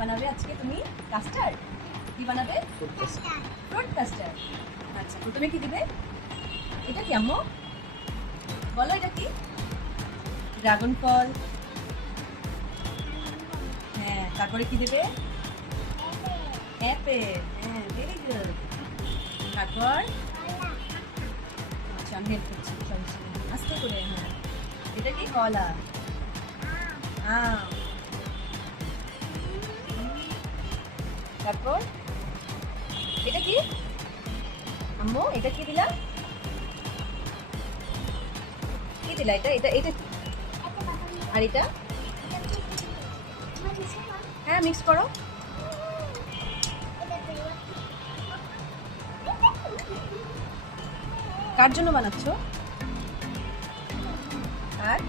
বানাবে আজকে তুমি? কাস্টার্ড? কি বানাবে? Fruit custard. আচ্ছা, প্রথমে কি দিবে? এটা কি আম্মু? বলো এটা কি? ড্রাগন ফল। হ্যাঁ, তারপরে কি দেবে? অ্যাপেল। হ্যাঁ, ভেরি গুড। তারপর আচ্ছা, আমি হেল্প করছি, সমস্যা নেই। আস্তে করে। হ্যাঁ, এটা কি? কলা। আম। তারপর এটা কি আম্মু? এটা কি দিলা? কি দিলা? এটা এটা এটা কি? আর এটা? হ্যাঁ, মিক্স করো। কার জন্য বানাচ্ছো? আর